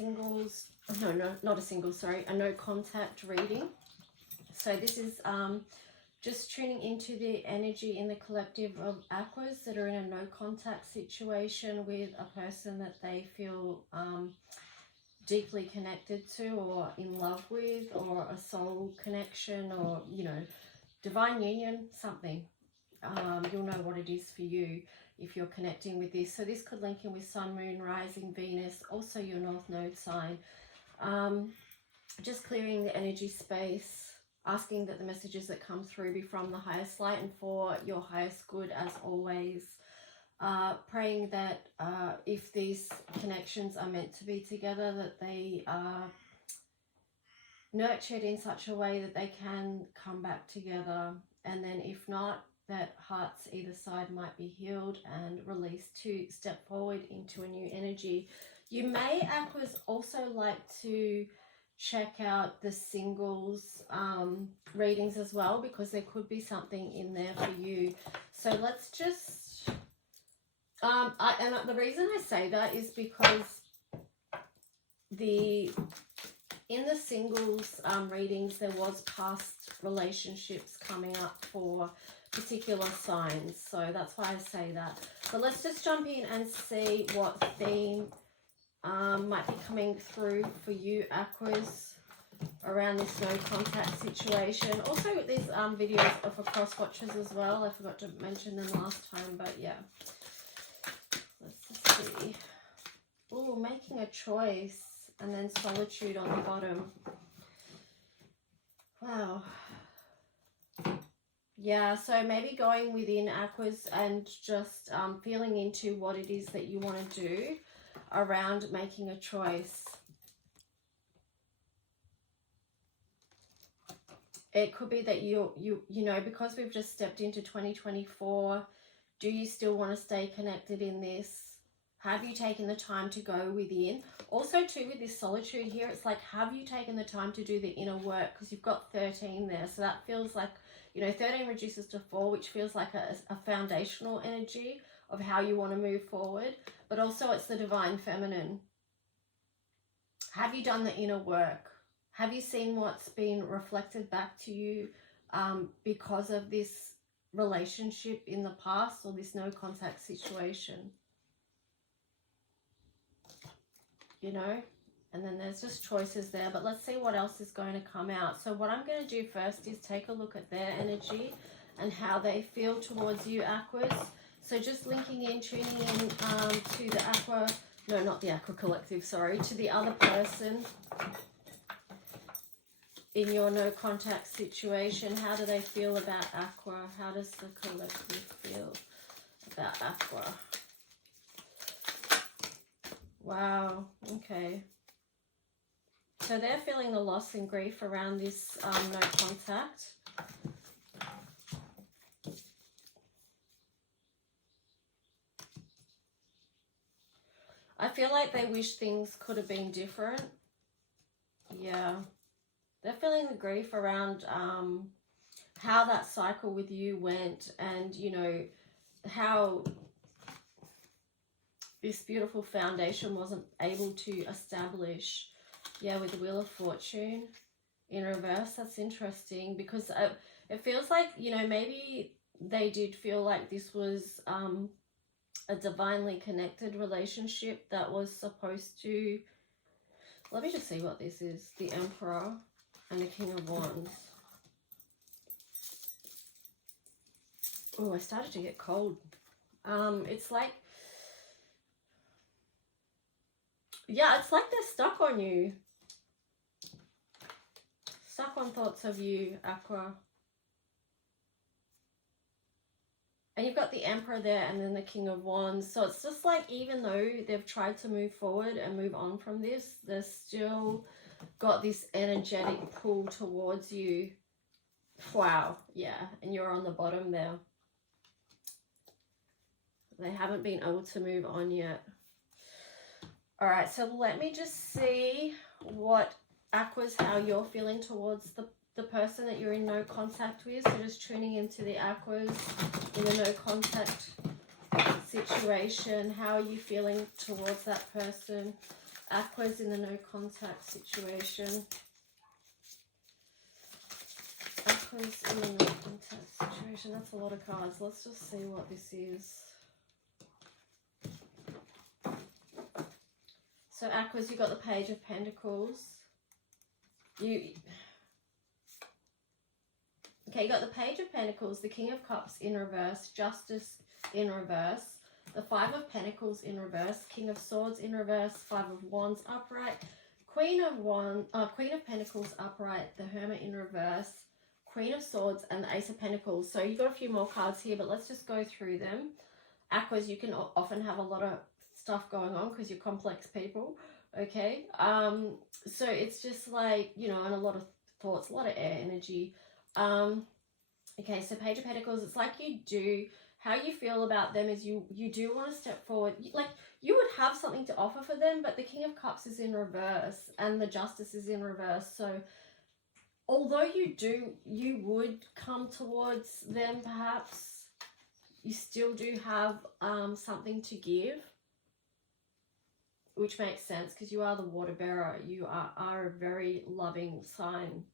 singles, no, not a single, sorry, a no contact reading. So this is just tuning into the energy in the collective of Aquas that are in a no contact situation with a person that they feel deeply connected to or in love with, or a soul connection, or, you know, divine union, something. You'll know what it is for you if you're connecting with this. So this could link in with Sun, Moon, Rising, Venus, also your North Node sign. Just clearing the energy space, asking that the messages that come through be from the highest light and for your highest good as always. Praying that if these connections are meant to be together, that they are nurtured in such a way that they can come back together. And then if not, that hearts either side might be healed and released to step forward into a new energy. You may, Aquas, also like to check out the singles readings as well, because there could be something in there for you. So let's just and the reason I say that is because in the singles readings, there was past relationships coming up for particular signs, so that's why I say that. But let's just jump in and see what theme might be coming through for you, Aquas, around this no contact situation. Also, these videos are for cross watchers as well. I forgot to mention them last time, but yeah. Let's just see. Oh, making a choice, and then solitude on the bottom. Wow. Yeah, so maybe going within, Aquas, and just feeling into what it is that you want to do around making a choice. It could be that you know, because we've just stepped into 2024, do you still want to stay connected in this? Have you taken the time to go within? Also, too, with this solitude here, it's like, have you taken the time to do the inner work? Because you've got 13 there, so that feels like, you know, 13 reduces to 4, which feels like a foundational energy of how you want to move forward. But also, it's the divine feminine. Have you done the inner work? Have you seen what's been reflected back to you because of this relationship in the past, or this no contact situation? You know, and then there's just choices there. But let's see what else is going to come out. So what I'm going to do first is take a look at their energy and how they feel towards you, Aquas. So just linking in, tuning in to the Aqua, no, not the Aqua Collective, sorry, to the other person in your no contact situation. How do they feel about Aqua? How does the collective feel about Aqua? Wow, okay. So they're feeling the loss and grief around this no contact. I feel like they wish things could have been different. Yeah. They're feeling the grief around how that cycle with you went, and, you know, how this beautiful foundation wasn't able to establish. Yeah, with the Wheel of Fortune in reverse. That's interesting, because it feels like, you know, maybe they did feel like this was a divinely connected relationship that was supposed to... Let me just see what this is. The Emperor and the King of Wands. Oh, I started to get cold. It's like... Yeah, it's like they're stuck on you. Stuck on thoughts of you, Aqua. And you've got the Emperor there and then the King of Wands. So it's just like, even though they've tried to move forward and move on from this, they've still got this energetic pull towards you. Wow, yeah. And you're on the bottom there. They haven't been able to move on yet. All right, so let me just see what, Aquas, how you're feeling towards the person that you're in no contact with. So just tuning into the Aquas in the no contact situation. How are you feeling towards that person? Aquas in the no contact situation. Aquas in the no contact situation. That's a lot of cards. Let's just see what this is. So Aquas, you got the Page of Pentacles. You got the Page of Pentacles, the King of Cups in reverse, Justice in reverse, the Five of Pentacles in reverse, King of Swords in reverse, Five of Wands upright, Queen of Pentacles upright, the Hermit in reverse, Queen of Swords, and the Ace of Pentacles. So you've got a few more cards here, but let's just go through them. Aquas, you can often have a lot of stuff going on because you're complex people, okay? So it's just like, you know, and a lot of thoughts, a lot of air energy. Okay, so Page of Pentacles, it's like how you feel about them is you do want to step forward. Like, you would have something to offer for them, but the King of Cups is in reverse and the Justice is in reverse. So although you would come towards them, perhaps you still do have something to give, which makes sense because you are the water bearer. You are a very loving sign.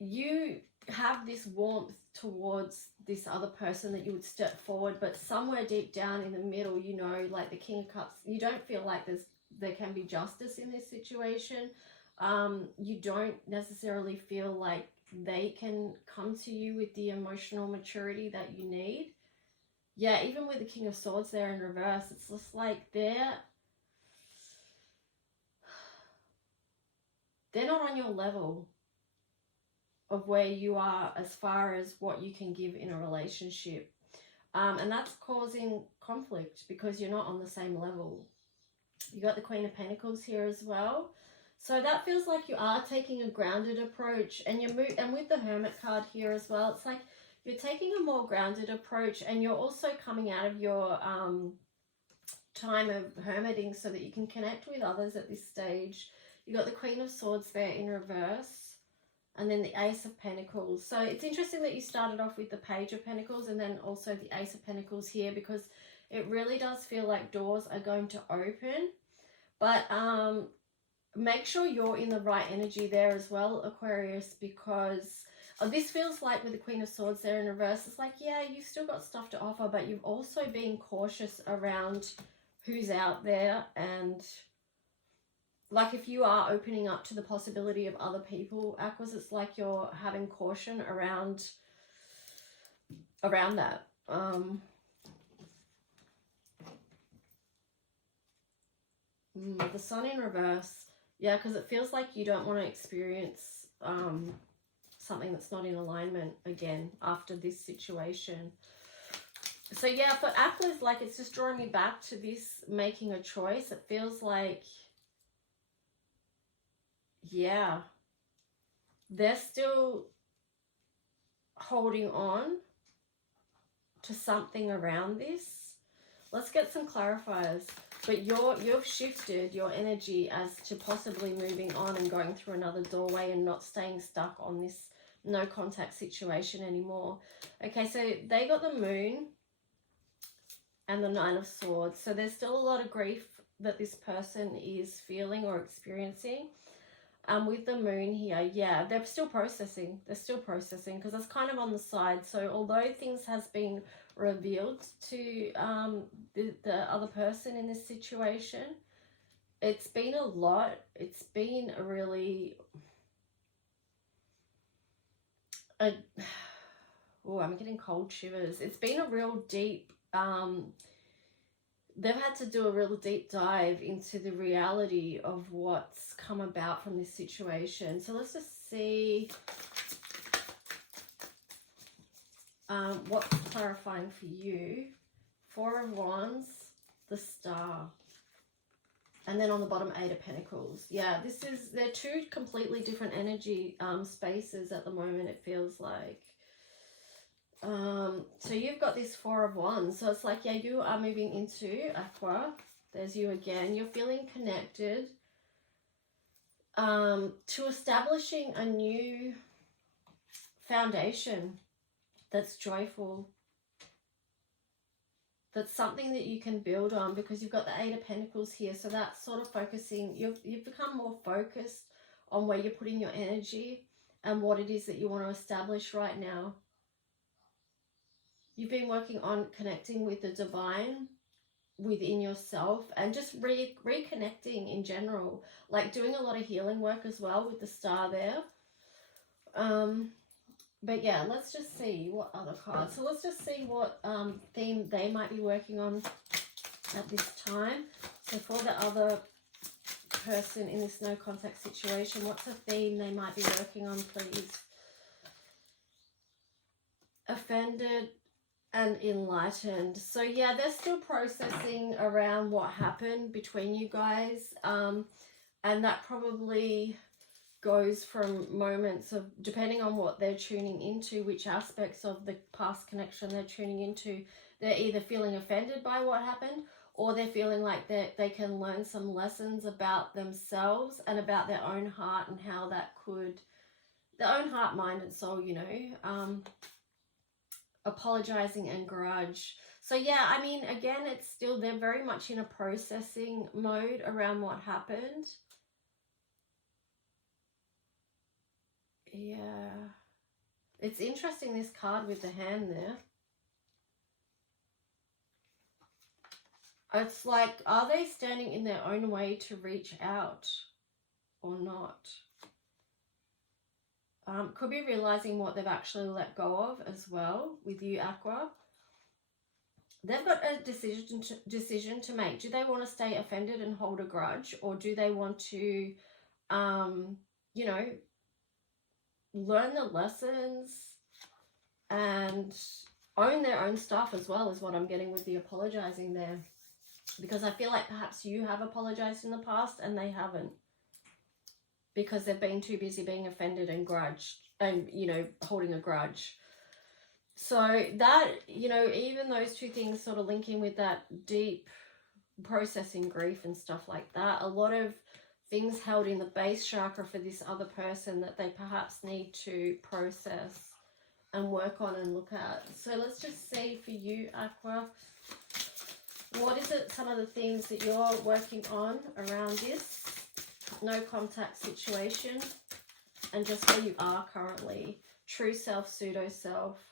You have this warmth towards this other person that you would step forward, but somewhere deep down in the middle, you know, like the King of Cups, you don't feel like there can be justice in this situation. You don't necessarily feel like they can come to you with the emotional maturity that you need. Yeah, even with the King of Swords there in reverse, it's just like they're not on your level of where you are as far as what you can give in a relationship. And that's causing conflict because you're not on the same level. You got the Queen of Pentacles here as well. So that feels like you are taking a grounded approach, and and with the Hermit card here as well, it's like you're taking a more grounded approach, and you're also coming out of your time of hermiting so that you can connect with others at this stage. You got the Queen of Swords there in reverse, and then the Ace of Pentacles. So it's interesting that you started off with the Page of Pentacles and then also the Ace of Pentacles here, because it really does feel like doors are going to open. But make sure you're in the right energy there as well, Aquarius, because this feels like with the Queen of Swords there in reverse, it's like, yeah, you've still got stuff to offer, but you've also been cautious around who's out there. And like, if you are opening up to the possibility of other people, Aquas, it's like you're having caution around that. The Sun in reverse. Yeah, because it feels like you don't want to experience something that's not in alignment again after this situation. So yeah, for Aquas, like, it's just drawing me back to this making a choice. It feels like, yeah, they're still holding on to something around this. Let's get some clarifiers. But you've shifted your energy as to possibly moving on and going through another doorway and not staying stuck on this no contact situation anymore. Okay, so they got the Moon and the Nine of Swords. So there's still a lot of grief that this person is feeling or experiencing. With the Moon here, yeah, they're still processing. They're still processing because it's kind of on the side. So although things has been revealed to the other person in this situation, it's been a lot. It's been a really oh, I'm getting cold shivers. It's been a real deep they've had to do a real deep dive into the reality of what's come about from this situation. So let's just see what's clarifying for you. Four of Wands, the Star, and then on the bottom, Eight of Pentacles. Yeah, they're two completely different energy spaces at the moment, it feels like. So you've got this Four of Wands. So it's like, yeah, you are moving into Aqua. There's you again. You're feeling connected to establishing a new foundation that's joyful, That's something that you can build on, because you've got the Eight of Pentacles here. So that's sort of focusing, you've become more focused on where you're putting your energy and what it is that you want to establish right now. You've been working on connecting with the divine within yourself, and just reconnecting in general, like doing a lot of healing work as well with the star there. But yeah, let's just see what other cards. So let's just see what theme they might be working on at this time. So for the other person in this no contact situation, what's a theme they might be working on, please? Offended and enlightened. So yeah, they're still processing around what happened between you guys, and that probably goes from moments of, depending on what they're tuning into, which aspects of the past connection they're tuning into, they're either feeling offended by what happened, or they're feeling like they can learn some lessons about themselves and about their own heart, and how that could, their own heart, mind and soul, you know. Apologizing and grudge. So yeah, I mean, again, it's still, they're very much in a processing mode around what happened. Yeah, it's interesting, this card with the hand there. It's like, are they standing in their own way to reach out or not? Could be realizing what they've actually let go of as well with you, Aqua. They've got a decision to make. Do they want to stay offended and hold a grudge, or do they want to, you know, learn the lessons and own their own stuff as well, is what I'm getting with the apologizing there. Because I feel like perhaps you have apologized in the past and they haven't, because they've been too busy being offended and grudged and, you know, holding a grudge. So that, you know, even those two things sort of link in with that deep processing grief and stuff like that. A lot of things held in the base chakra for this other person that they perhaps need to process and work on and look at. So let's just see for you, Aqua, what is it, some of the things that you're working on around this no contact situation, and just where you are currently. True self, pseudo self,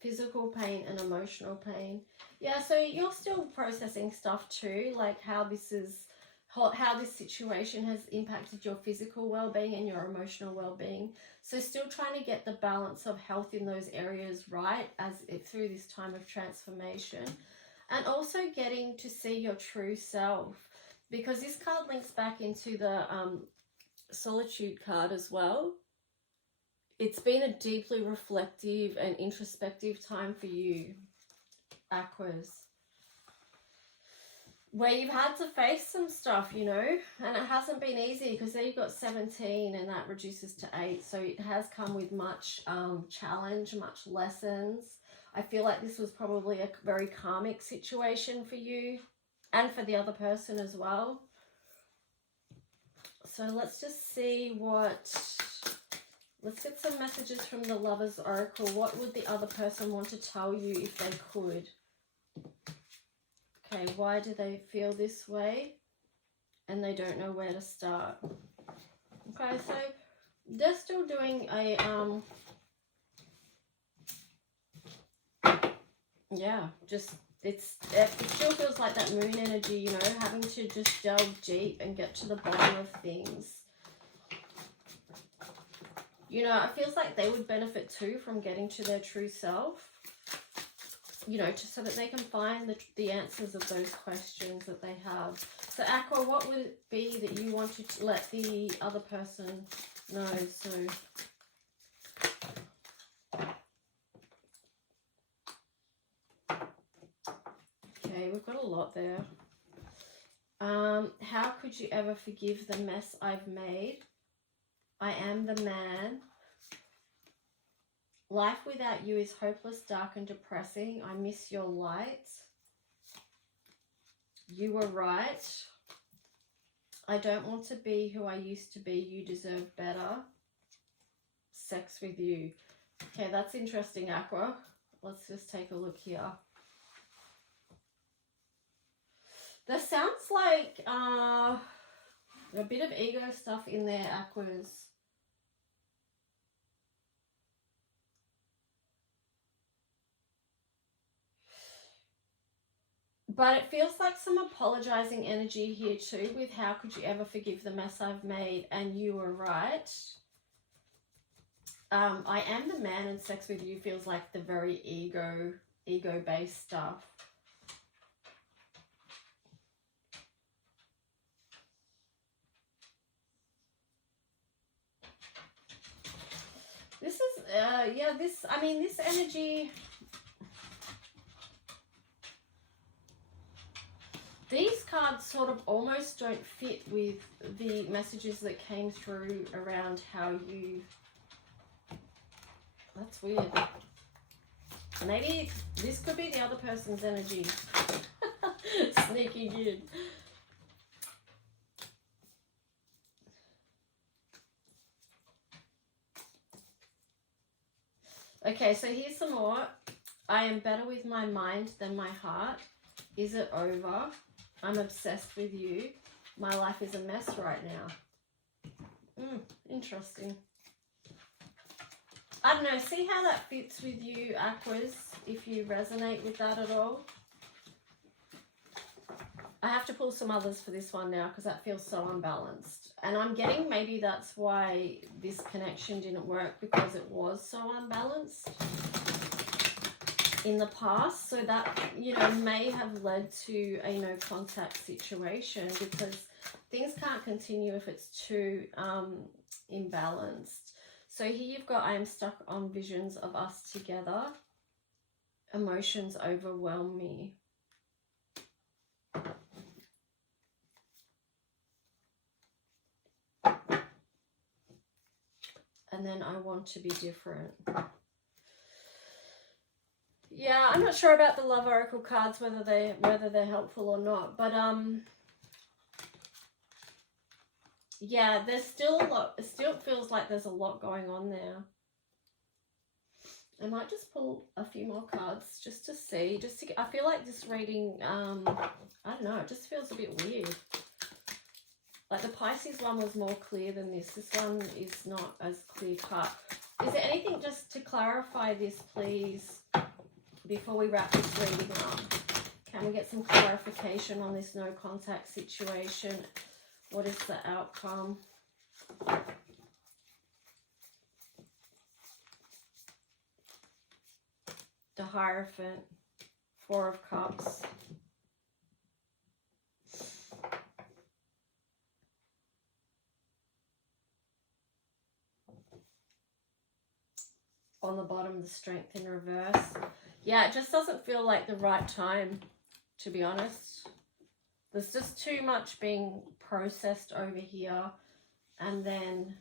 physical pain and emotional pain. Yeah, so you're still processing stuff too, like how this situation has impacted your physical well-being and your emotional well-being. So still trying to get the balance of health in those areas right through this time of transformation, and also getting to see your true self. Because this card links back into the solitude card as well. It's been a deeply reflective and introspective time for you, Aquas, where you've had to face some stuff, you know, and it hasn't been easy, because there you've got 17 and that reduces to 8. So it has come with much challenge, much lessons. I feel like this was probably a very karmic situation for you and for the other person as well. So let's just see let's get some messages from the Lover's Oracle. What would the other person want to tell you if they could? Okay, why do they feel this way? And they don't know where to start. Okay, so they're still doing a, yeah, just, it still feels like that moon energy, you know, having to just delve deep and get to the bottom of things. You know, it feels like they would benefit too from getting to their true self, you know, just so that they can find the answers of those questions that they have. So Aqua, what would it be that you wanted to let the other person know? So okay, we've got a lot there. How could you ever forgive the mess I've made? I am the man. Life without you is hopeless, dark and depressing. I miss your light. You were right. I don't want to be who I used to be. You deserve better. Sex with you. Okay, that's interesting, Aqua. Let's just take a look here. There sounds like a bit of ego stuff in there, Aquas. But it feels like some apologizing energy here too, with how could you ever forgive the mess I've made, and you were right. I am the man, and sex with you feels like the very ego-based stuff. This is, yeah, this, I mean, this energy, these cards sort of almost don't fit with the messages that came through around how you, that's weird. Maybe this could be the other person's energy sneaking in. Okay, so here's some more. I am better with my mind than my heart. Is it over? I'm obsessed with you. My life is a mess right now. Interesting. I don't know. See how that fits with you, Aquas, if you resonate with that at all. I have to pull some others for this one now because that feels so unbalanced. And I'm getting maybe that's why this connection didn't work, because it was so unbalanced in the past. So that, you know, may have led to a no contact situation, because things can't continue if it's too imbalanced. So here you've got, I am stuck on visions of us together. Emotions overwhelm me. And then I want to be different. Yeah, I'm not sure about the Love Oracle cards, whether they're helpful or not. But yeah, there's still a lot. It still feels like there's a lot going on there. I might just pull a few more cards just to see. I feel like this reading, I don't know, it just feels a bit weird. Like the Pisces one was more clear than this. This one is not as clear cut. Is there anything just to clarify this, please, before we wrap this reading up? Can we get some clarification on this no contact situation? What is the outcome? The Hierophant, Four of Cups. On the bottom, the Strength in reverse. Yeah, it just doesn't feel like the right time, to be honest. There's just too much being processed over here. And then,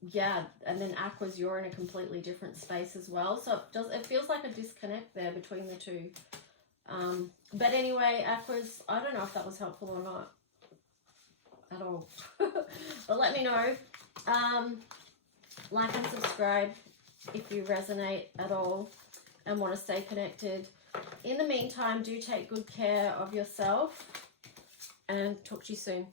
yeah, and then Aquas, you're in a completely different space as well. So it feels like a disconnect there between the two. But anyway, Aquas, I don't know if that was helpful or not at all. But let me know. Like and subscribe if you resonate at all and want to stay connected. In the meantime, do take good care of yourself, and talk to you soon.